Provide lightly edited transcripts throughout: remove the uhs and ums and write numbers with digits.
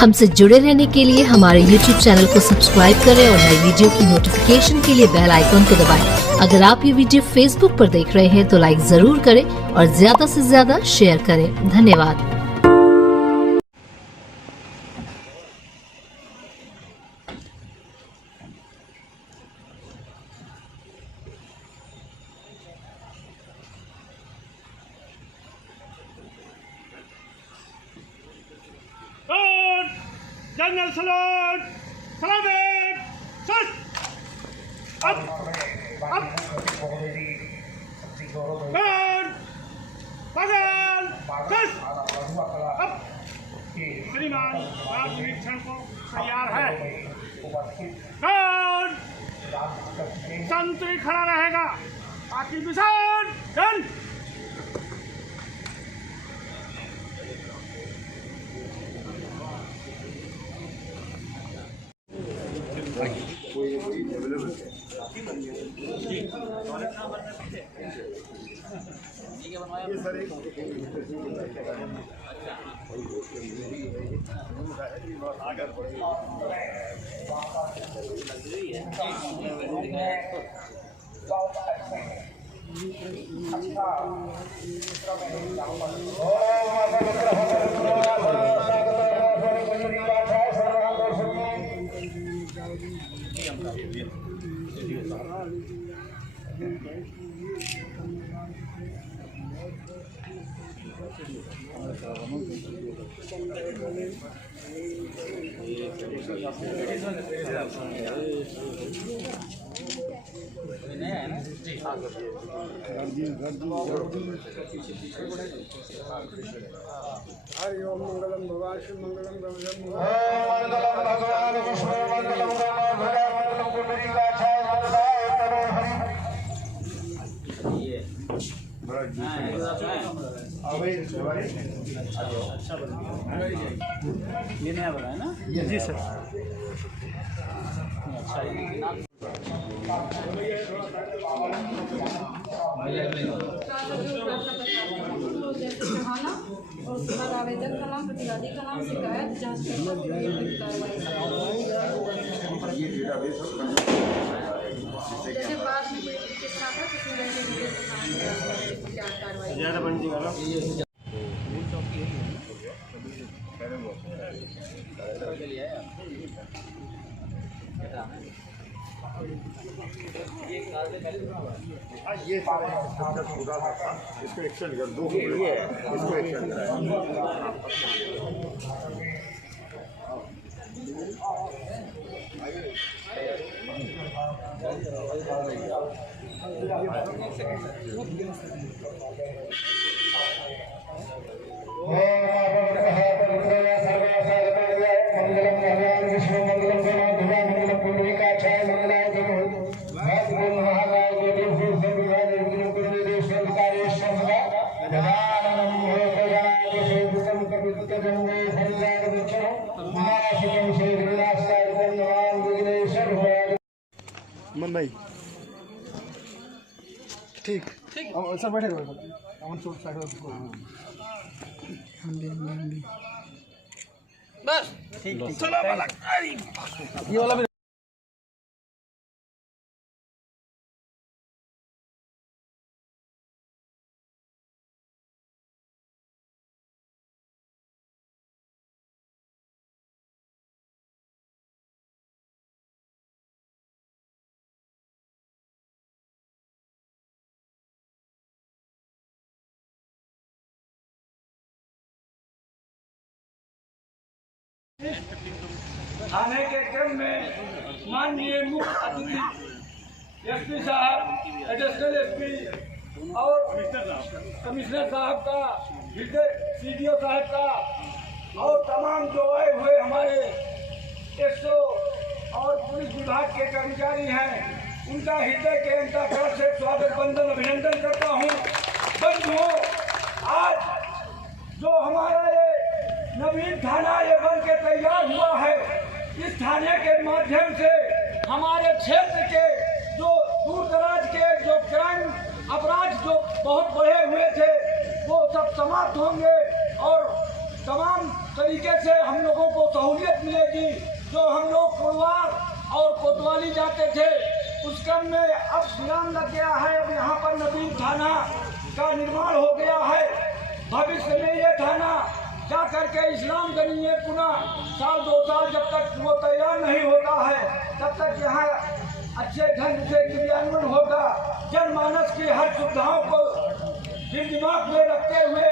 हमसे जुड़े रहने के लिए हमारे YouTube चैनल को सब्सक्राइब करें और नई वीडियो की नोटिफिकेशन के लिए बेल आइकन को दबाएं। अगर आप ये वीडियो Facebook पर देख रहे हैं तो लाइक जरूर करें और ज्यादा से ज्यादा शेयर करें। धन्यवाद। जनरल सलाम सलाम सर अब बगल सर अब श्रीमान आप निरीक्षण को तैयार है। संतरी खड़ा रहेगा बाकी विशाल डन। हरि ओम मंगलम भगवान शिव मंगलम मंगलम भगवान विष्णु मंगलम मंगलम कुंडलीकाक्षाय ये नया बना है ना? जी सर। और उसके बाद आवेदक का नाम, प्रतिवादी का नाम, शिकायत, जांच जैसे बात के साथ ये पूरा था, इसको एक्सटेंड कर दो, इसको एक्सटेंड नहीं ठीक ठीक सर बैठे अमन चोट साइड बस ठीक चलो ये वाला आने के क्रम में माननीय मुख्य अतिथि एसपी साहब, एडिशनल एसपी और कमिश्नर साहब का, सीडीओ साहब का और तमाम जो आए हुए हमारे एसओ और पुलिस विभाग के कर्मचारी हैं, उनका हृदय के अंतःकरण से स्वागत वंदन अभिनंदन करता हूँ। बंधुओं, आज जो हमारा ये नवीन थाना ये बन के तैयार हुआ है, इस थाने के माध्यम से हमारे क्षेत्र के जो दूर दराज के जो क्राइम अपराध जो बहुत बढ़े हुए थे वो सब समाप्त होंगे और तमाम तरीके से हम लोगों को सहूलियत मिलेगी। जो हम लोग कुड़वार और कोतवाली जाते थे उस क्रम में अब विराम लग गया है। अब यहाँ पर नवीन थाना का निर्माण हो गया है। भविष्य में ये थाना जा करके इस्लामगंज में पुनः साल 2 साल जब तक वो तैयार नहीं होता है तब तक यहाँ अच्छे ढंग से क्रियान्वयन होगा। जनमानस की हर सुविधाओं को दिल दिमाग में रखते हुए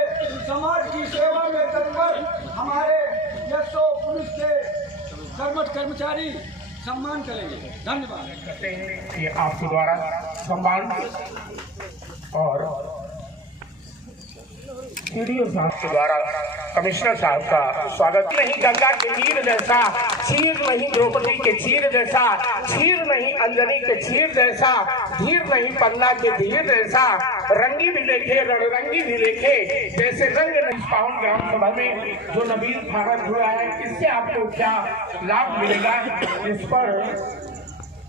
समाज की सेवा में तत्पर हमारे एसओ पुलिस के कर्मठ कर्मचारी सम्मान करेंगे। धन्यवाद। ये आपके द्वारा सम्मान और सीडीओ साहब के द्वारा कमिश्नर साहब का स्वागत। नहीं गंगा के तीर जैसा, चीर नहीं द्रौपदी के चीर जैसा, चीर नहीं अंजलि के चीर जैसा, धीर नहीं पन्ना के धीर जैसा, रंगी भी देखे रणरंगी भी देखे जैसे रंग नहीं। पावन ग्राम सभा में जो नवीन थाना हुआ है इससे आपको क्या लाभ मिलेगा, इस पर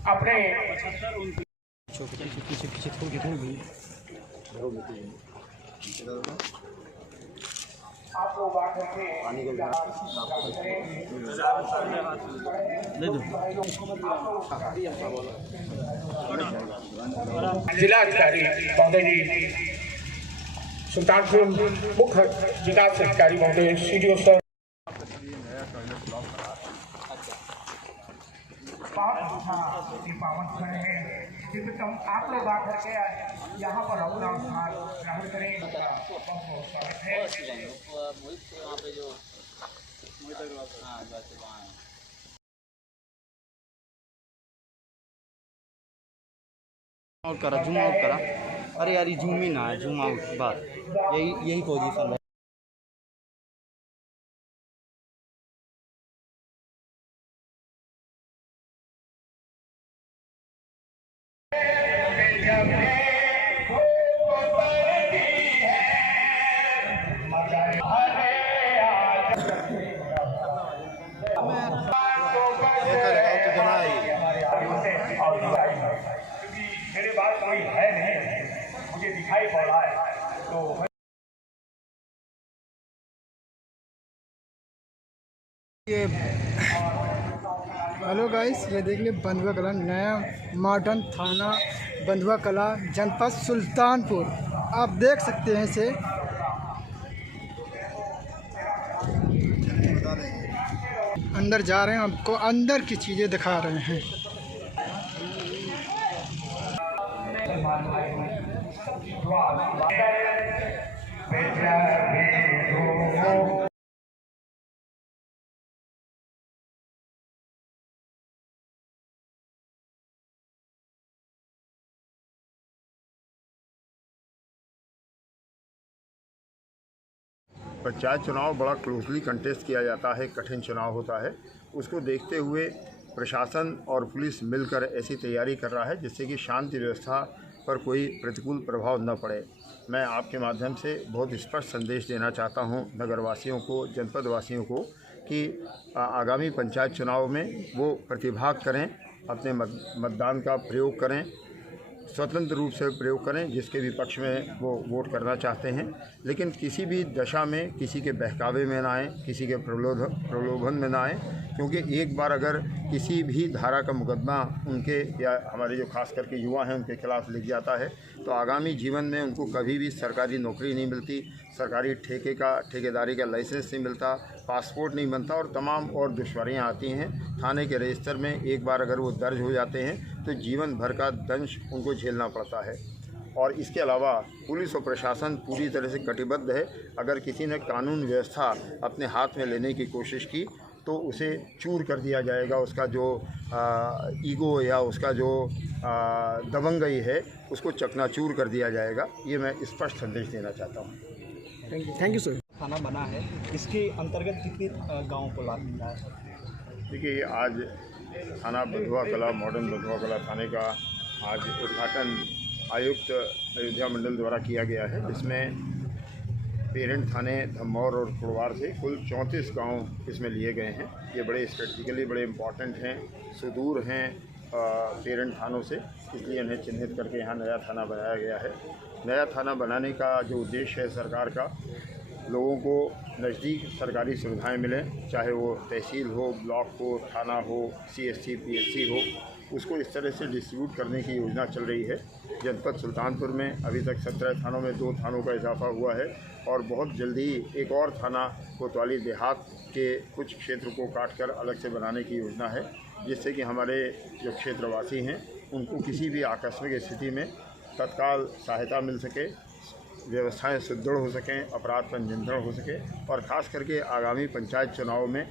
अपने आप लोग जिला अधिकारी महोदय जी, सुल्तानपुर मुख्य विकास अधिकारी महोदय, सीडीओ सर, पावन खड़े हैं। आप लोग आकर के यहाँ पर अपना स्थान ग्रहण करें। बहुत स्वागत है। आउट करा, जूम आउट करा। अरे यार ये जूम ही ना है, जूम आउट बात, यही पोजीशन है। मेरे पास कोई है नहीं, मुझे दिखाई पड़ रहा है तो ये हेलो गाइस, ये देख लिए बंधुआ कला नया मॉडर्न थाना बंधुआ कला जनपद सुल्तानपुर। आप देख सकते हैं इसे। अंदर जा रहे हैं, आपको अंदर की चीज़ें दिखा रहे हैं। पंचायत चुनाव बड़ा क्लोजली कंटेस्ट किया जाता है, कठिन चुनाव होता है। उसको देखते हुए प्रशासन और पुलिस मिलकर ऐसी तैयारी कर रहा है जिससे कि शांति व्यवस्था पर कोई प्रतिकूल प्रभाव न पड़े। मैं आपके माध्यम से बहुत स्पष्ट संदेश देना चाहता हूं नगरवासियों को, जनपद वासियों को कि आगामी पंचायत चुनाव में वो प्रतिभाग करें, अपने मतदान का प्रयोग करें, स्वतंत्र रूप से प्रयोग करें जिसके भी पक्ष में वो वोट करना चाहते हैं। लेकिन किसी भी दशा में किसी के बहकावे में ना आए, किसी के प्रलोभन में ना आए, क्योंकि एक बार अगर किसी भी धारा का मुकदमा उनके या हमारे जो खास करके युवा हैं उनके खिलाफ लिख जाता है तो आगामी जीवन में उनको कभी भी सरकारी नौकरी नहीं मिलती, सरकारी ठेकेदारी का लाइसेंस नहीं मिलता, पासपोर्ट नहीं बनता और तमाम और दुश्वारियाँ आती हैं। थाने के रजिस्टर में एक बार अगर वो दर्ज हो जाते हैं तो जीवन भर का दंश उनको झेलना पड़ता है। और इसके अलावा पुलिस और प्रशासन पूरी तरह से कटिबद्ध है। अगर किसी ने कानून व्यवस्था अपने हाथ में लेने की कोशिश की तो उसे चूर कर दिया जाएगा। उसका जो ईगो या उसका जो दबंगई है उसको चकनाचूर कर दिया जाएगा। ये मैं स्पष्ट संदेश देना चाहता हूँ। Thank you sir. थाना बना है, इसके अंतर्गत कितने गाँव को लाभ मिला है? देखिए, आज थाना बंधुआ कला, मॉडर्न बंधुआ कला थाने का आज उद्घाटन आयुक्त अयोध्या मंडल द्वारा किया गया है, जिसमें पेरेंट थाने धमौर और कुड़वार से कुल 34 गांव इसमें लिए गए हैं। ये बड़े स्ट्रेटजिकली बड़े इम्पॉर्टेंट हैं, सुदूर हैं पेरेंट थानों से, इसलिए इन्हें चिन्हित करके यहाँ नया थाना बनाया गया है। नया थाना बनाने का जो उद्देश्य है सरकार का, लोगों को नज़दीक सरकारी सुविधाएं मिलें, चाहे वो तहसील हो, ब्लॉक हो, थाना हो, CSC PSC हो, उसको इस तरह से डिस्ट्रीब्यूट करने की योजना चल रही है। जनपद सुल्तानपुर में अभी तक 17 थानों में 2 थानों का इजाफा हुआ है और बहुत जल्दी एक और थाना कोतवाली देहात के कुछ क्षेत्र को काटकर अलग से बनाने की योजना है, जिससे कि हमारे जो क्षेत्रवासी हैं उनको किसी भी आकस्मिक स्थिति में तत्काल सहायता मिल सके, व्यवस्थाएं सुदृढ़ हो सकें, अपराध पर नियंत्रण हो सके और ख़ास करके आगामी पंचायत चुनाव में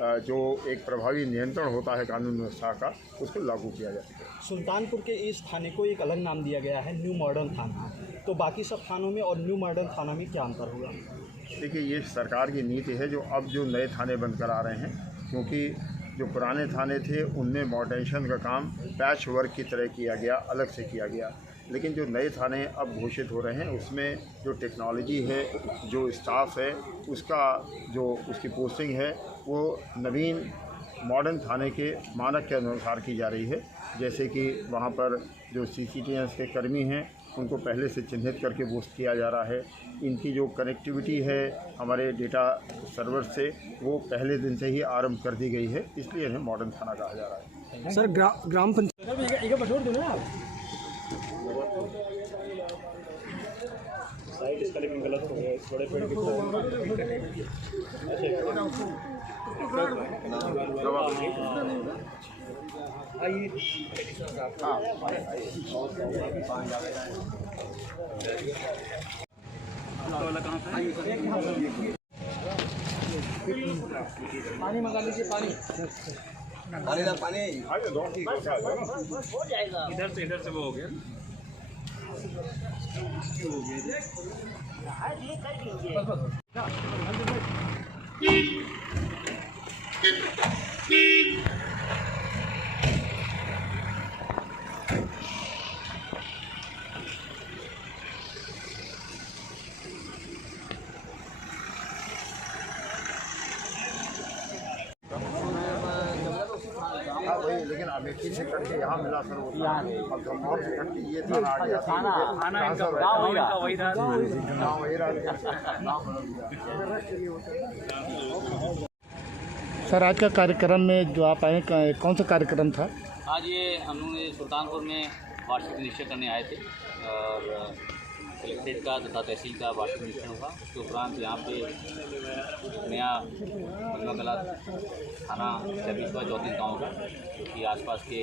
जो एक प्रभावी नियंत्रण होता है कानून व्यवस्था का, उसको लागू किया जा सके। सुल्तानपुर के इस थाने को एक अलग नाम दिया गया है, न्यू मॉडर्न थाना। तो बाकी सब थानों में और न्यू मॉडर्न थाना में क्या अंतर होगा? देखिए, ये सरकार की नीति है जो अब जो नए थाने बनकर आ रहे हैं, क्योंकि जो पुराने थाने थे उनमें मॉडर्नाइजेशन का काम पैच वर्क की तरह किया गया, अलग से किया गया, लेकिन जो नए थाने अब घोषित हो रहे हैं उसमें जो टेक्नोलॉजी है, जो स्टाफ है, उसका जो उसकी पोस्टिंग है वो नवीन मॉडर्न थाने के मानक के अनुसार की जा रही है। जैसे कि वहाँ पर जो CCTV के कर्मी हैं उनको पहले से चिन्हित करके पोस्ट किया जा रहा है। इनकी जो कनेक्टिविटी है हमारे डेटा सर्वर से, वो पहले दिन से ही आरंभ कर दी गई है, इसलिए इन्हें मॉडर्न थाना कहा जा रहा है। सर ग्राम पंचायत साइड इसका लेकिन गलत हो गया, इस बड़े पेड़ पानी मंगा लीजिए, पानी इधर से वो हो गया। वही, लेकिन अमेठी से कट के यहाँ मिला सर, वो अब धमौर से कट के ये थाना आ गया, सर आज का कार्यक्रम में जो आप आए, कौन सा कार्यक्रम था? आज ये हम लोग सुल्तानपुर में वार्षिक निरीक्षण करने आए थे और कलेक्ट्रेट का तथा तहसील का वार्षिक निरीक्षण हुआ। उसके उपरांत यहाँ पे नया बंधुआ कला थाना स्टैब्लिश हुआ 34 गाँव का, जो कि आसपास के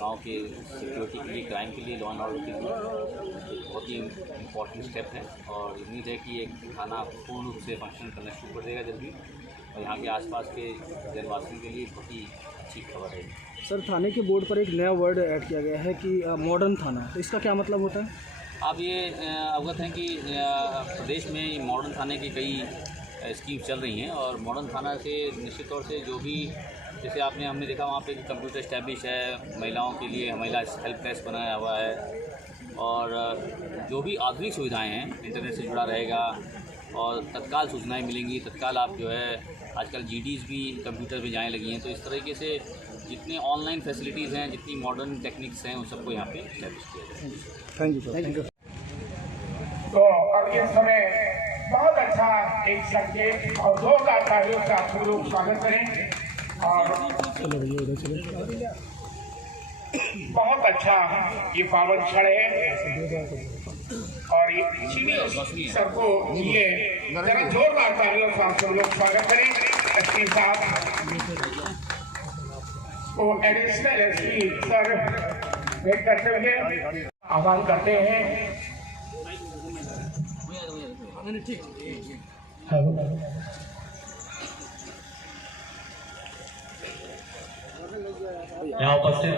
गांव के सिक्योरिटी के लिए, क्राइम के लिए, लॉ एंड ऑर्डर के लिए बहुत ही इम्पोर्टेंट स्टेप है और उम्मीद है कि एक थाना पूर्ण रूप से फंक्शन करना शुरू कर देगा जल्दी और यहाँ के आसपास के जनवासियों के लिए बहुत ही अच्छी खबर है। सर थाने के बोर्ड पर एक नया वर्ड ऐड किया गया है कि मॉडर्न थाना, तो इसका क्या मतलब होता है? आप ये अवगत हैं कि प्रदेश में मॉडर्न थाने की कई स्कीम चल रही हैं और मॉडर्न थाना से निश्चित तौर से जो भी, जैसे हमने देखा वहाँ पे कंप्यूटर स्टैब्लिश है, महिलाओं के लिए महिला हेल्प डेस्क बनाया हुआ है और जो भी आधुनिक सुविधाएं हैं, इंटरनेट से जुड़ा रहेगा और तत्काल सूचनाएं मिलेंगी, तत्काल आप जो है आजकल GDs भी कंप्यूटर पे जाने लगी हैं, तो इस तरीके से जितने ऑनलाइन फैसिलिटीज़ हैं, जितनी मॉडर्न टेक्निक्स हैं, उन सबको यहाँ पे स्टैब्लिश किया जाए। Thank you sir. Thank you. तो अब इस समय बहुत अच्छा एक संकेत और जोरदार तालियों से आप लोग स्वागत करें और बहुत अच्छा ये पावन क्षण है और ये सर को ये जरा जोरदार तालियों से आप लोग स्वागत करें। SP साहब को एडिशनल SP सर भेंट करते हुए आह्वान करते हैं। यहाँ उपस्थित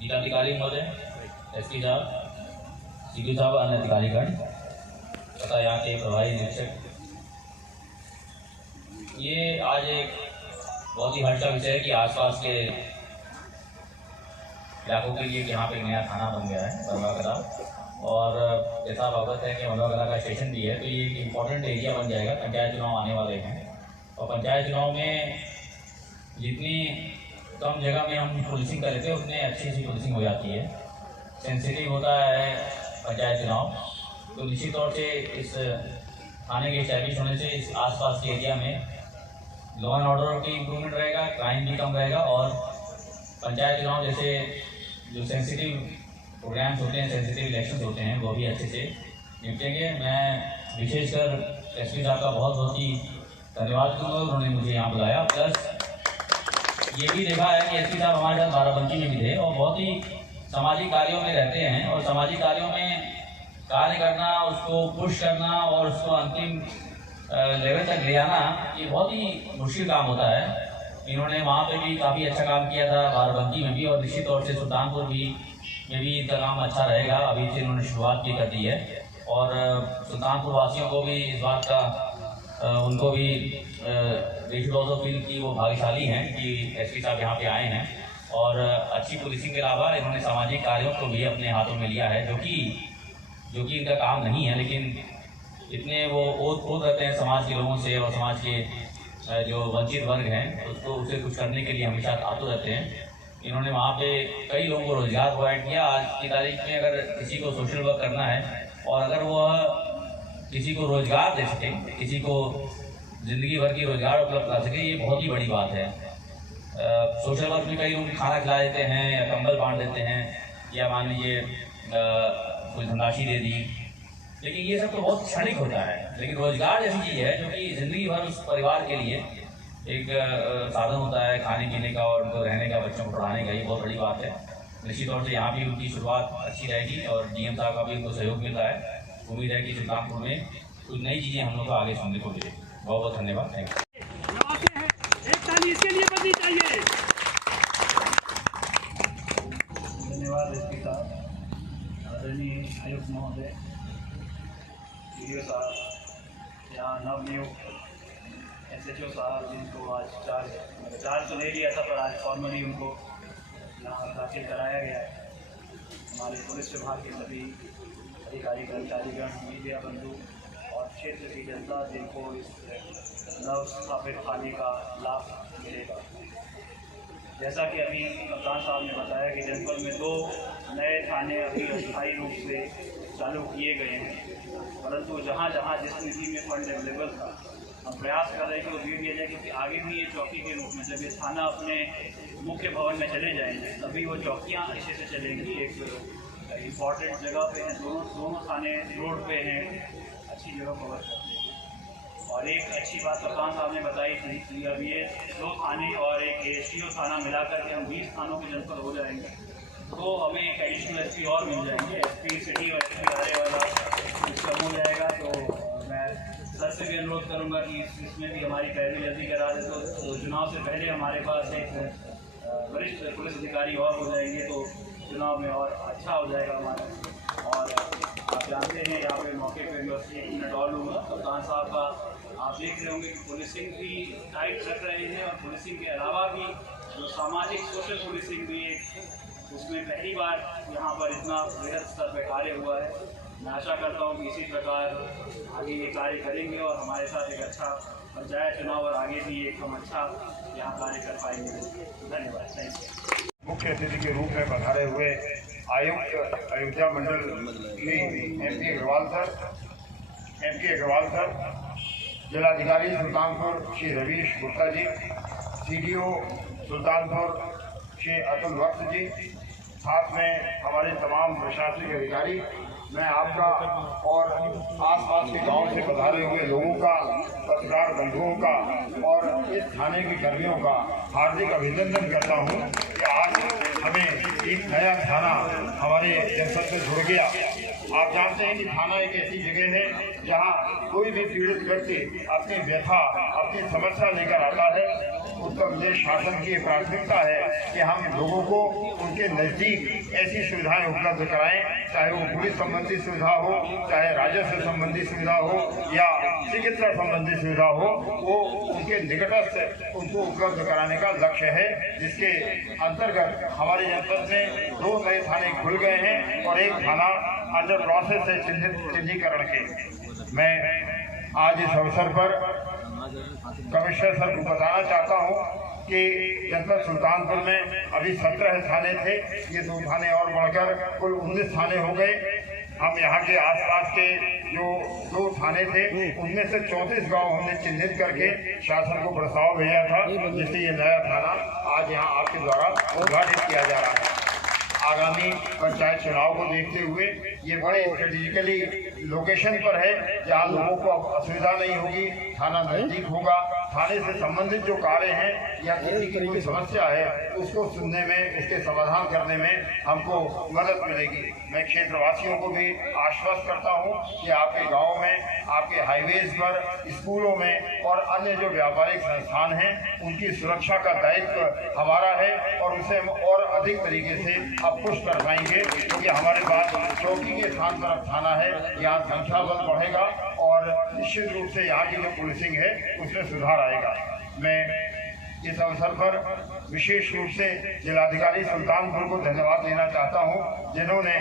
जिलाधिकारी महोदय, SP साहब, CP साहब, अन्य अधिकारीगण तथा यहाँ के प्रभारी निरीक्षक, ये आज एक बहुत ही हर्ष का विषय है कि आसपास के इलाकों के लिए यहाँ पे नया थाना बन गया है बंधुआ कला और जैसा आप अवगत है कि बंधुआ कला का स्टेशन भी है, तो ये एक इम्पोर्टेंट एरिया बन जाएगा। पंचायत चुनाव आने वाले हैं और पंचायत चुनाव में जितनी कम जगह में हम पुलिसिंग कर लेते हैं उतनी अच्छी पुलिसिंग हो जाती है। सेंसिटिव होता है पंचायत चुनाव तो निश्चित तौर से इस थाने के इस्टेब्लिश होने से इस आसपास के एरिया में लॉ एंड ऑर्डर की इम्प्रूवमेंट रहेगा, क्राइम भी कम रहेगा और पंचायत चुनाव जैसे जो सेंसिटिव प्रोग्राम्स होते हैं, सेंसिटिव इलेक्शंस होते हैं, वो भी अच्छे से निपटेंगे। मैं विशेषकर एसपी साहब का बहुत बहुत ही धन्यवाद करूँगा, उन्होंने मुझे यहाँ बुलाया। प्लस ये भी देखा है कि एसपी साहब हमारे साथ बाराबंकी में भी थे और बहुत ही सामाजिक कार्यों में रहते हैं और सामाजिक कार्यों में कार्य करना, उसको पुश करना और उसको अंतिम लेवल तक ले आना, ये बहुत ही मुश्किल काम होता है। इन्होंने वहाँ पे भी काफ़ी अच्छा काम किया था, बाराबंकी में भी, और निश्चित तौर से सुल्तानपुर में भी इनका काम अच्छा रहेगा। अभी से इन्होंने शुरुआत भी कर दी है और सुल्तानपुर वासियों को भी इस बात का उनको भी फील की वो भाग्यशाली हैं कि एसपी साहब यहाँ पे आए हैं और अच्छी पुलिसिंग के अलावा इन्होंने सामाजिक कार्यों को भी अपने हाथों में लिया है, जो कि इनका काम नहीं है, लेकिन इतने वो ओत रहते हैं समाज के लोगों से और समाज के जो वंचित वर्ग हैं उसको उसे कुछ करने के लिए हमेशा आतुर रहते हैं। इन्होंने वहाँ पे कई लोगों को रोज़गार प्रोवाइड किया। आज की तारीख में अगर किसी को सोशल वर्क करना है और अगर वह किसी को रोज़गार दे सके, किसी को ज़िंदगी भर की रोज़गार उपलब्ध करा सके, ये बहुत ही बड़ी बात है। सोशल वर्क में कई लोग खाना खिला देते हैं या कंबल बांट देते हैं या मान लीजिए कोई धनराशि दे दी, लेकिन ये सब तो बहुत क्षणिक होता है। लेकिन रोज़गार ऐसी चीज़ है जो कि ज़िंदगी भर उस परिवार के लिए एक साधन होता है, खाने पीने का और उनको रहने का, बच्चों को पढ़ाने का। ये बहुत बड़ी बात है। निश्चित तौर से यहाँ भी उनकी शुरुआत अच्छी रहेगी और डीएम साहब का भी उनको सहयोग मिल रहा है। उम्मीद है कि सुल्तानपुर में कुछ नई चीज़ें हम लोग को आगे सुनने को मिले। बहुत बहुत धन्यवाद। Thank you. धन्यवाद एसपी साहब, आदरणीय आयुक्त महोदय, वीडियो साहब, यहाँ नवनियुक्त एसएचओ साहब, जिनको आज चार्ज तो ले लिया था पर आज फॉर्मली उनको यहाँ दाखिल कराया गया है। हमारे पुलिस विभाग के सभी अधिकारी कर्मचारीगण, मीडिया बंधु और क्षेत्र की जनता जिनको इस नव स्थापित थाने का लाभ मिलेगा। जैसा कि अभी कप्तान साहब ने बताया कि जनपद में 2 नए थाने अभी अस्थायी रूप से चालू किए गए हैं, परंतु जहाँ जहाँ जिस निधि में फंड अवेलेबल था हम प्रयास कर रहे हैं कि वो दे दिया जाए, क्योंकि आगे भी ये चौकी के रूप में जब ये थाना अपने मुख्य भवन में चले जाएंगे तभी वो चौकियाँ अच्छे से चलेंगी। एक इम्पॉर्टेंट जगह पे हैं, दोनों थाने रोड पे हैं, अच्छी जगह कवर करते हैं। और एक अच्छी बात कप्तान साहब ने बताई थी कि अब ये 2 थाने और एक एसटीओ थाना मिलाकर के हम 20 थानों के जनपद हो जाएंगे, तो हमें एक एडिशनल एसपी और मिल जाएंगे। एसपी सिटी और एसपी आने वाला सिस्टम हो जाएगा। तो मैं सर से भी अनुरोध करूंगा कि इसमें भी हमारी पैरवी जल्दी करा दे, तो चुनाव से पहले हमारे पास एक वरिष्ठ पुलिस अधिकारी और हो जाएंगे, तो चुनाव में और अच्छा हो जाएगा हमारा। और आप जानते हैं यहाँ पे मौके पर बस 1 मिनट और लूँगा। कप्तान साहब का आप देख रहे होंगे कि पुलिसिंग भी टाइट रख रहे हैं और पुलिसिंग के अलावा भी जो सामाजिक सोशल पुलिसिंग भी उसमें पहली बार यहाँ पर इतना वृहद स्तर पर कार्य हुआ है। मैं आशा करता हूँ कि इसी प्रकार आगे ये कार्य करेंगे और हमारे साथ एक अच्छा पंचायत चुनाव और आगे भी एक हम अच्छा यहाँ कार्य कर पाएंगे। धन्यवाद। Thank you. मुख्य अतिथि के रूप में पधारे हुए आयुक्त अयोध्या मंडल श्री एमपी अग्रवाल सर, जिलाधिकारी सुल्तानपुर श्री रवीश गुप्ता जी, सीडीओ सुल्तानपुर श्री अतुल वत्स जी, साथ में हमारे तमाम प्रशासनिक अधिकारी, मैं आपका और आसपास के गांव से पधारे हुए लोगों का, पत्रकार बंधुओं का और इस थाने के कर्मियों का हार्दिक अभिनंदन करता हूं कि आज हमें एक नया थाना हमारे जनपद से जुड़ गया। आप जानते हैं कि थाना एक ऐसी जगह है जहां कोई भी पीड़ित व्यक्ति अपनी व्यथा, अपनी समस्या लेकर आता है। उत्तर प्रदेश शासन की प्राथमिकता है कि हम लोगों को उनके नज़दीक ऐसी सुविधाएं उपलब्ध कराएं, चाहे वो पुलिस संबंधी सुविधा हो, चाहे राजस्व संबंधी सुविधा हो या चिकित्सा संबंधी सुविधा हो, वो उनके निकटस्थ उनको उपलब्ध कराने का लक्ष्य है, जिसके अंतर्गत हमारे जनपद में 2 नए थाने खुल गए हैं और एक थाना अंडर प्रोसेस है चिन्हीकरण के। मैं आज इस अवसर पर कमिश्नर सर को बताना चाहता हूं कि जनपद सुल्तानपुर में अभी 17 थाने थे, ये 2 थाने और बढ़कर कुल 19 थाने हो गए। हम यहाँ के आसपास के जो 2 थाने थे उनमें से 34 गांव हमने चिन्हित करके शासन को प्रस्ताव भेजा था, जिससे ये नया थाना आज यहाँ आपके द्वारा उद्घाटित किया जा रहा है। आगामी पंचायत चुनाव को देखते हुए ये बड़े स्ट्रेटेजिकली लोकेशन पर है, जहाँ लोगों को असुविधा नहीं होगी, थाना नजदीक होगा। थाने से संबंधित जो कार्य हैं या किसी की कोई समस्या है उसको सुनने में, उसके समाधान करने में हमको मदद मिलेगी। मैं क्षेत्रवासियों को भी आश्वस्त करता हूँ कि आपके गाँव में, आपके हाईवेज पर, स्कूलों में और अन्य जो व्यापारिक संस्थान हैं उनकी सुरक्षा का दायित्व हमारा है और उसे हम और अधिक तरीके से अब पुश कर पाएंगे, क्योंकि हमारे पास चौकी के स्थान पर अब थाना है, यहाँ संख्या बल बढ़ेगा और निश्चित रूप से यहाँ की जो पुलिसिंग है उसमें सुधार आएगा। मैं इस अवसर पर विशेष रूप से जिलाधिकारी सुल्तानपुर को धन्यवाद देना चाहता हूँ, जिन्होंने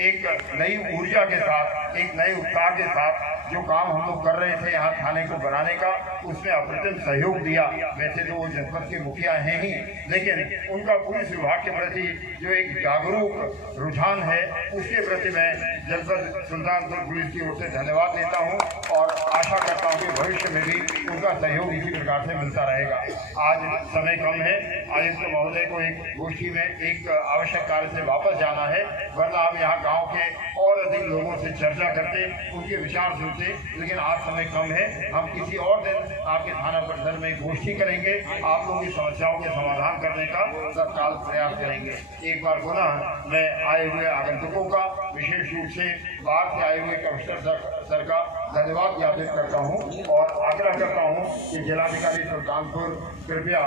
एक नई ऊर्जा के साथ, एक नए उत्साह के साथ जो काम हम लोग कर रहे थे यहाँ थाने को बनाने का, उसमें अप्रतिम सहयोग दिया। वैसे तो वो जनपद के मुखिया हैं ही, लेकिन उनका पुलिस विभाग के प्रति जो एक जागरूक रुझान है उसके प्रति मैं जनपद सुल्तानपुर पुलिस की ओर से धन्यवाद देता हूँ और आशा करता हूँ कि भविष्य में भी उनका सहयोग इसी प्रकार से मिलता रहेगा। आज समय कम है, आयुक्त महोदय को एक गोष्ठी में एक आवश्यक कार्य से वापस जाना है, वरना हम यहाँ गांव के और अधिक लोगों से चर्चा करते, उनके विचार सुनते, लेकिन आज समय कम है। हम किसी और दिन आपके थाना परिसर में गोष्ठी करेंगे, आप लोगों की समस्याओं के समाधान करने का तत्काल प्रयास करेंगे। एक बार पुनः मैं आए हुए आगंतुकों का, विशेष रूप से बाहर से आए हुए कमिश्नर सर का धन्यवाद ज्ञापित करता हूँ और आग्रह करता हूँ कि जिलाधिकारी सुल्तानपुर कृपया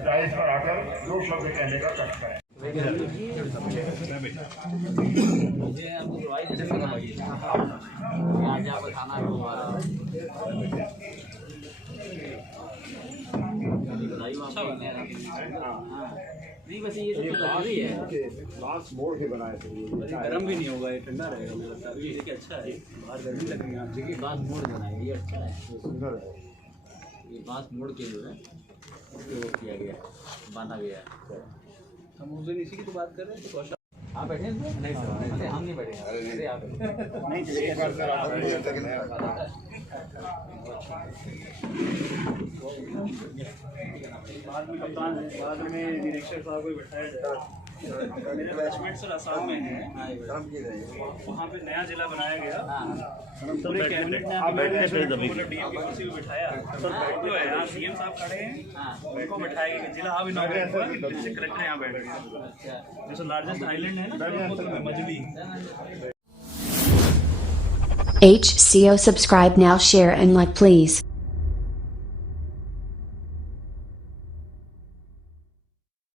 राइस पर आकर 2 शब्द कहने का कष्ट करें। नहीं बस ये तो लग रही है, बांस मोड़ के बनाए थे, गर्म भी नहीं होगा, ये ठंडा रहेगा। मुझे लगता है ये अच्छा है, बाहर गर्मी लगेगी आप जी। बांस मोड़ देना है, ये अच्छा है। सुंदर है। ये बांस मोड़ के जो है उसको किया गया, बांधा गया है। हम उस दिन इसी की तो बात कर रहे हैं। तो आप बैठे हैं? नहीं सर, हम नहीं बैठे। अरे आप नहीं, एक बार सर आप बाद में कप्तान, बाद में निरीक्षक साहब को बैठाया जाए। मेरे बैचमेट सर आसाम में हैं, वहाँ पे नया जिला बनाया गया, पूरे कैबिनेट ने डीएमपी को बिठाया। जो है यहाँ सीएम साहब खड़े हैं, उनको बिठाया गया। जिला अब इनॉग्रेट, डिस्ट्रिक्ट कलेक्टर यहाँ बैठ गए। जैसे लार्जेस्ट आइलैंड है ना मजली। HCO subscribe now, share and like please.